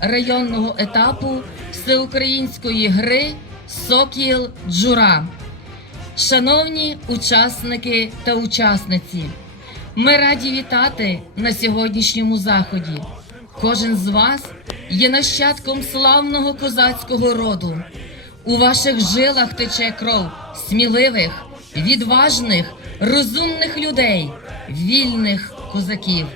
районного етапу всеукраїнської гри Сокіл Джура. Шановні учасники та учасниці, ми раді вітати на сьогоднішньому заході. Кожен з вас є нащадком славного козацького роду. У ваших жилах тече кров сміливих, відважних, розумних людей, вільних козаків.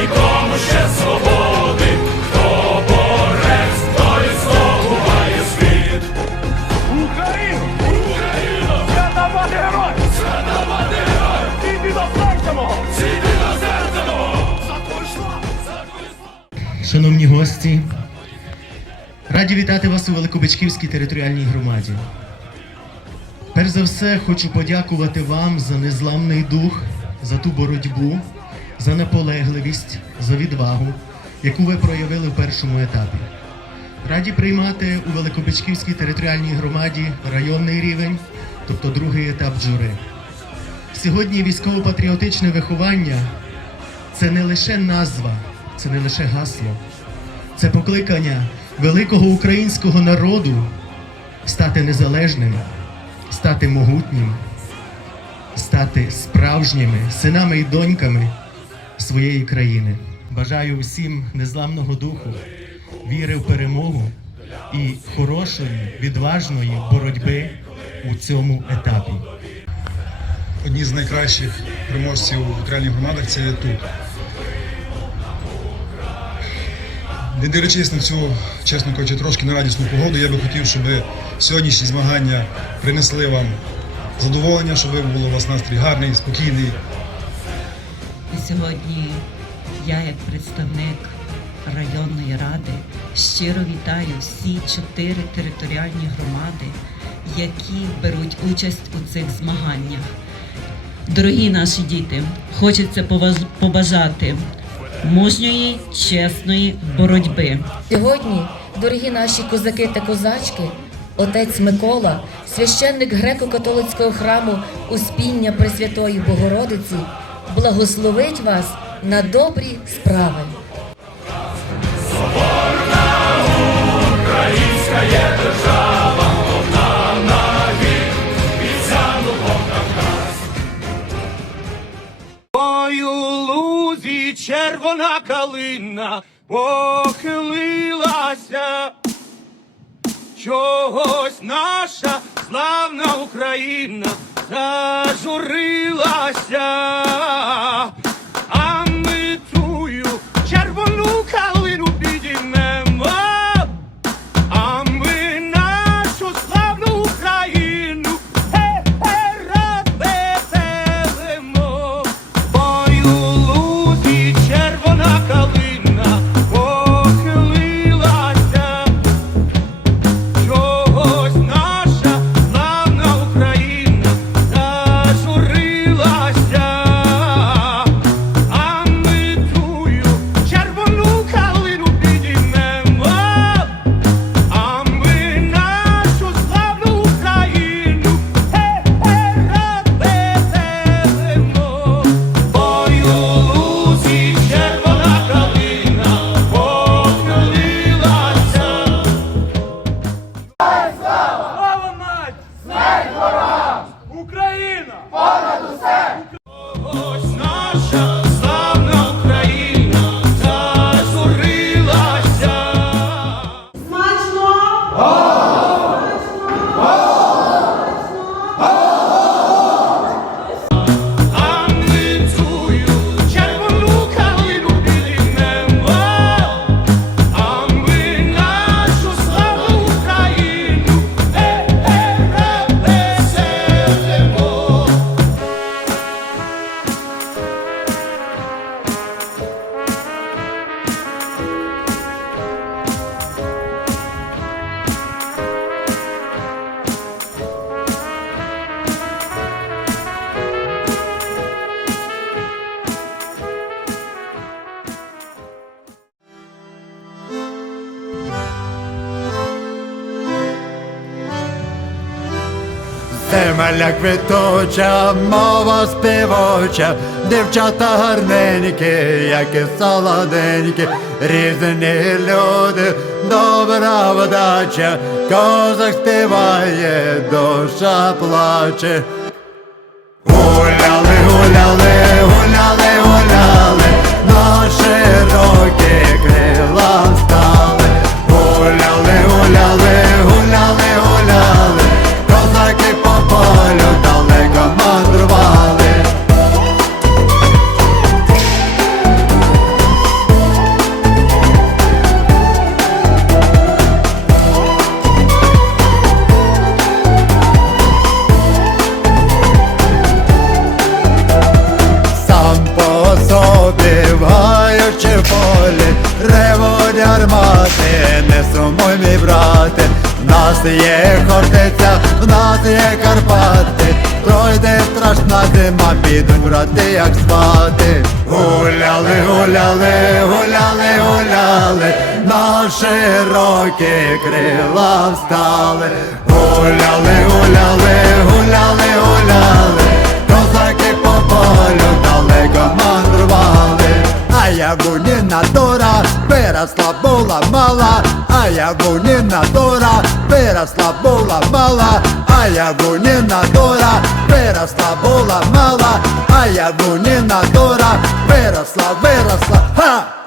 Нікому ще свободи, хто борець, той знову має світ. Україну! Україну! Свята мати герой! Свята мати герой, Іди до серця мого! зійди до серця мого, за твою славу, за твою славу. Шановні гості, раді вітати вас у Великобичківській територіальній громаді. Перш за все, хочу подякувати вам за незламний дух, за ту боротьбу, за наполегливість, за відвагу, яку ви проявили в першому етапі. Раді приймати у Великобичківській територіальній громаді районний рівень, тобто другий етап джури. Сьогодні військово-патріотичне виховання це не лише назва, це не лише гасло, це покликання великого українського народу стати незалежним, стати могутнім, стати справжніми синами і доньками своєї країни. Бажаю всім незламного духу, віри в перемогу і хорошої, відважної боротьби у цьому етапі. одні з найкращих переможців у територіальних громадах це є тут. Не дивлячись на цю, чесно кажучи, трошки нерадісну погоду, я би хотів, щоб сьогоднішні змагання принесли вам задоволення, щоб було у вас настрій гарний, спокійний. Сьогодні я, як представник районної ради, щиро вітаю всі чотири територіальні громади, які беруть участь у цих змаганнях. Дорогі наші діти, хочеться побажати мужньої, чесної боротьби. Сьогодні, дорогі наші козаки та козачки, отець Микола, священник греко-католицького храму Успіння Пресвятої Богородиці, благословить вас на добрі справи. Українська є держава, червона калина похилилася. Чогось наша славна Україна зажурилася. Земля квіточа, мова співоча, дівчата гарненькі, як і солоденькі, різні люди, добра вдача, козак співає, душа плаче. Нас є Хортиця, в нас є Карпати. Пройде страшна зима, підуть брати, як спати. Гуляли, гуляли, гуляли, гуляли На широкі крила встали. Гуляли, гуляли, гуляли, гуляли Козаки по полю далеко мандрували, а я буніна дура, виросла була мала, а я буніна дура, виросла була мала, а я буніна дура, виросла була мала, а я буніна дура, виросла, виросла, ха!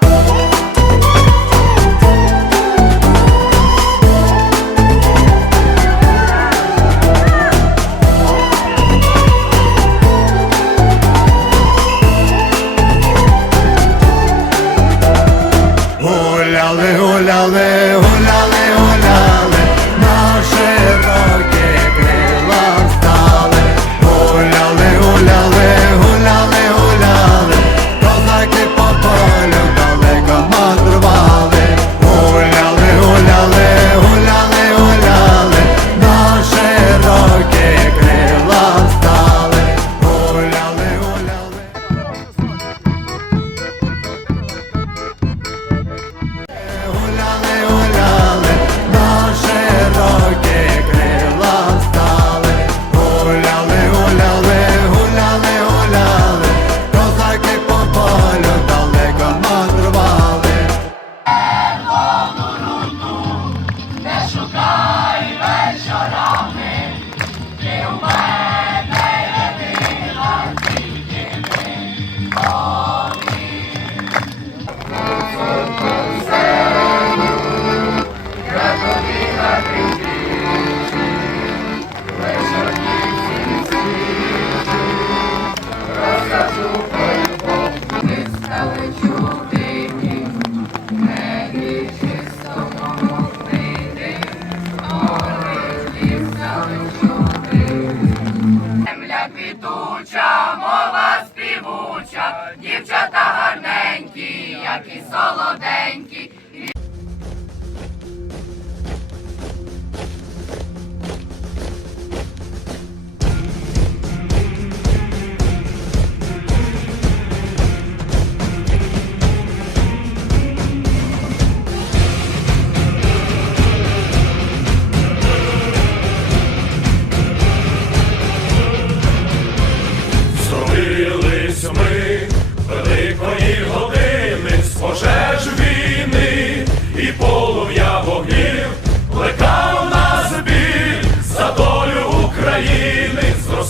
Дівчата гарненькі, як і солоденькі.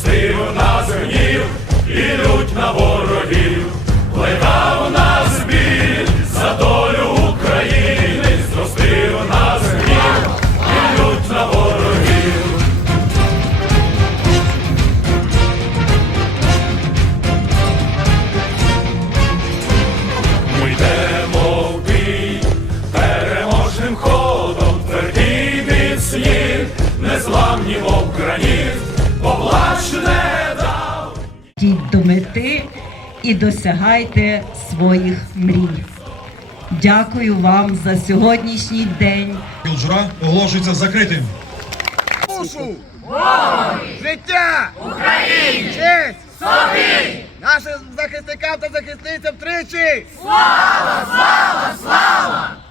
України, на гнів і на ворогів, і досягайте своїх мрій. Дякую вам за сьогоднішній день. Жура оголошується закритим. Душу! Життя! Україні! Честь! Собі! Нашим захисникам та захисницям тричі! Слава! Слава! Слава!